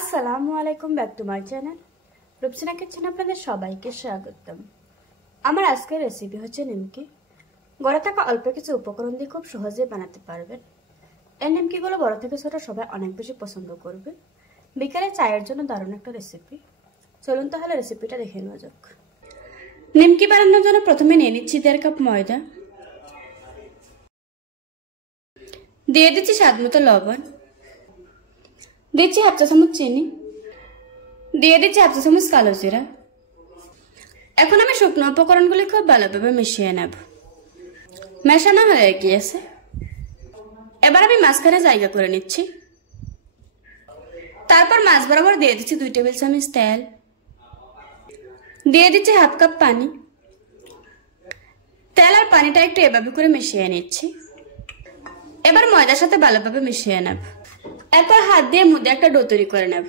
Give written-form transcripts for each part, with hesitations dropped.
আসসালামু আলাইকুম, back to my channel Rupsina কিচেনে আপনাদের সবাইকে স্বাগতম। আমার আজকের রেসিপি হচ্ছে নিমকি। ঘরে থাকা অল্প কিছু উপকরণ দিয়ে খুব সহজেই বানাতে পারবেন। এই নিমকিগুলো বড় থেকে ছোট সবাই অনেক বেশি পছন্দ করবে। বিকেলে চায়ের জন্য দারুণ একটা রেসিপি। চলুন তাহলে রেসিপিটা দেখে নেওয়া যাক। নিমকি বানানোর জন্য প্রথমে নিয়ে নিচ্ছি 1.5 কাপ ময়দা, দিয়ে দিচ্ছি স্বাদ মতো লবণ, দিচ্ছি 1/2 চা চামচ চিনি, দিয়ে দিচ্ছি 1/2 চা চামচ কালো জিরা। এখন আমি শুকনো উপকরণগুলি খুব ভালোভাবে মিশিয়ে নেব। মেশানো হয়ে গিয়েছে, এবার আমি মাঝখানে জায়গা করে নিচ্ছি। তারপর মাছ বরাবর দিয়ে দিচ্ছি 2 টেবিল চামচ তেল, দিয়ে দিচ্ছি 1/2 কাপ পানি। তেল আর পানিটা একটু এভাবে করে মিশিয়ে নিচ্ছি। এবার ময়দার সাথে ভালোভাবে মিশিয়ে নেব। এরপর হাত দিয়ে মধ্যে একটা ডো তৈরি করে নেব।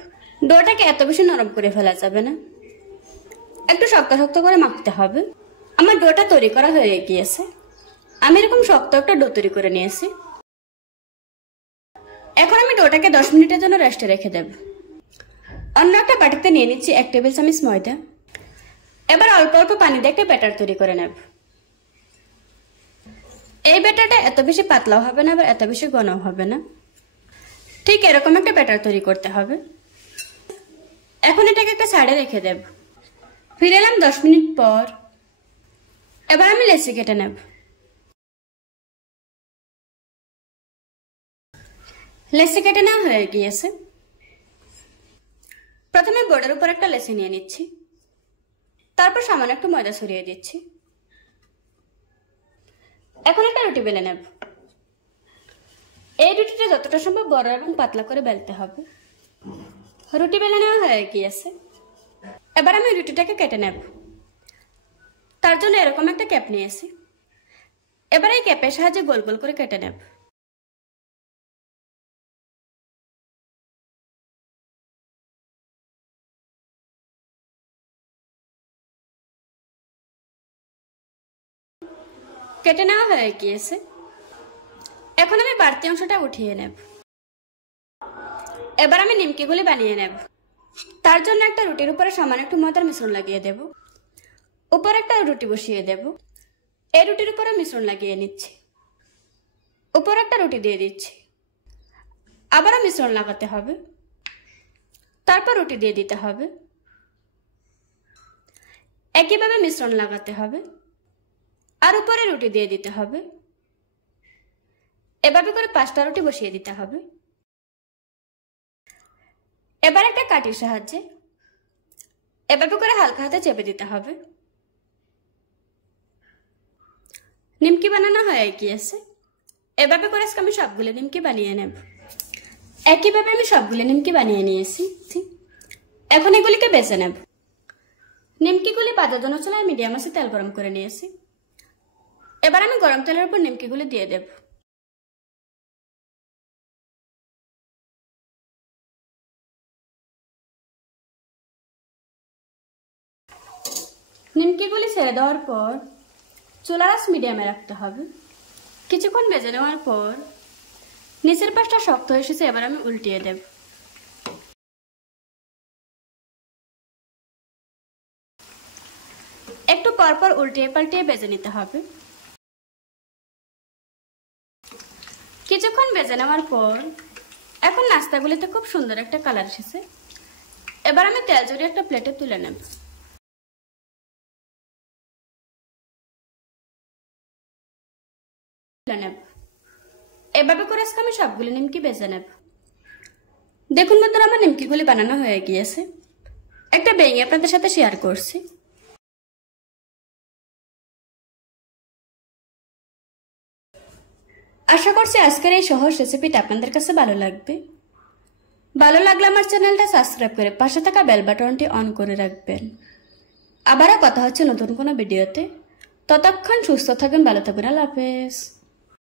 ডোটাকে এত বেশি নরম করে ফেলা যাবে না, একটু শক্ত শক্ত করে মাখতে হবে। আমার ডোটা তৈরি করা হয়ে গিয়েছে। আমি এরকম শক্ত একটা ডো তৈরি করে নিয়েছি। এখন আমি ডোটাকে 10 মিনিটের জন্য রেস্টে রেখে দেব। অন্য একটা বাটিতে নিয়ে নিচ্ছি 1 টেবিল চামচ ময়দা। এবার অল্প অল্প পানি দিয়ে একটা ব্যাটার তৈরি করে নেব। এই ব্যাটারটা এত বেশি পাতলাও হবে না, আবার এত বেশি ঘনও হবে না, ঠিক এরকম একটা ব্যাটার তৈরি করতে হবে। এখন এটাকে একটা সাইডে রেখে দেব। ফিরে এলাম 10 মিনিট পর। এবার আমি লেচি কেটে নেব। লেচি কেটে নেওয়া হয়ে গিয়েছে। প্রথমে বোর্ডের উপর একটা লেচি নিয়ে নিচ্ছি, তারপর সামান্য একটু ময়দা ছড়িয়ে দিচ্ছি। এখন একটা রুটি বেলে নেব। এই রুটিটা যতটা সম্ভব বড় এবং পাতলা করে বেলতে হবে। রুটি বেলে নেওয়া হয়ে গিয়েছে। এবার আমি রুটিটাকে কেটে নেব। তার জন্য এরকম একটা ক্যাপ নিয়েছি। এবার এই ক্যাপের সাহায্যে গোল গোল করে কেটে নেব। কেটে নেওয়া হয়ে গিয়েছে। এখন আমি বাড়তি অংশটা উঠিয়ে নেব। এবার আমি নিমকিগুলি বানিয়ে নেব। তার জন্য একটা রুটির উপরে সামান্য একটু ময়দার মিশ্রণ লাগিয়ে দেব। উপরে একটা রুটি বসিয়ে দেব। এই রুটির উপরে মিশ্রণ লাগিয়ে নিচ্ছি। উপরে একটা রুটি দিয়ে দিচ্ছি। আবারও মিশ্রণ লাগাতে হবে। তারপর রুটি দিয়ে দিতে হবে। একইভাবে মিশ্রণ লাগাতে হবে, আর উপরে রুটি দিয়ে দিতে হবে। এভাবে করে 5টা রুটি বসিয়ে দিতে হবে। এবার একটা কাঠির সাহায্যে এভাবে করে হালকা হাতে চেপে দিতে হবে। নিমকি বানানো হয়ে গিয়েছে। এভাবে করে আমি সবগুলো নিমকি বানিয়ে নেব। একইভাবে আমি সবগুলো নিমকি বানিয়ে নিয়েছি। এখন এগুলিকে বেছে নেব। নিমকিগুলি ভাজার জন্য চুলায় মিডিয়াম আঁচে তেল গরম করে নিয়েছি। এবার আমি গরম তেলের উপর নিমকিগুলি দিয়ে দেব। নিমকিগুলি ছেড়ে দেওয়ার পর চুলার আঁচ মিডিয়ামে রাখতে হবে। কিছুক্ষণ ভেজে নেওয়ার পর নিচের পাশটা শক্ত হয়ে এসেছে। এবার আমি উল্টিয়ে দেব। একটু পরপর উল্টিয়ে পাল্টিয়ে ভেজে নিতে হবে। কিছুক্ষণ ভেজে নেওয়ার পর এখন নাস্তাগুলিতে খুব সুন্দর একটা কালার এসেছে। এবার আমি তেল জড়িয়ে একটা প্লেটে তুলে নেব। এভাবে করে আমি সবগুলো নিমকি ভেজে নেব। দেখুন বন্ধুরা, আমার নিমকিগুলি বানানো হয়ে গিয়েছে। একটা ভেঙে আপনাদের সাথে শেয়ার করছি। আশা করছি আজকের এই সহজ রেসিপিটা আপনাদের কাছে ভালো লাগবে। ভালো লাগলে আমার চ্যানেলটা সাবস্ক্রাইব করে পাশে থাকা বেল বাটনটি অন করে রাখবেন। আবারও কথা হচ্ছে নতুন কোনো ভিডিওতে। ততক্ষণ সুস্থ থাকবেন, ভালো থাকবেন। আল্লাহ হাফেজ।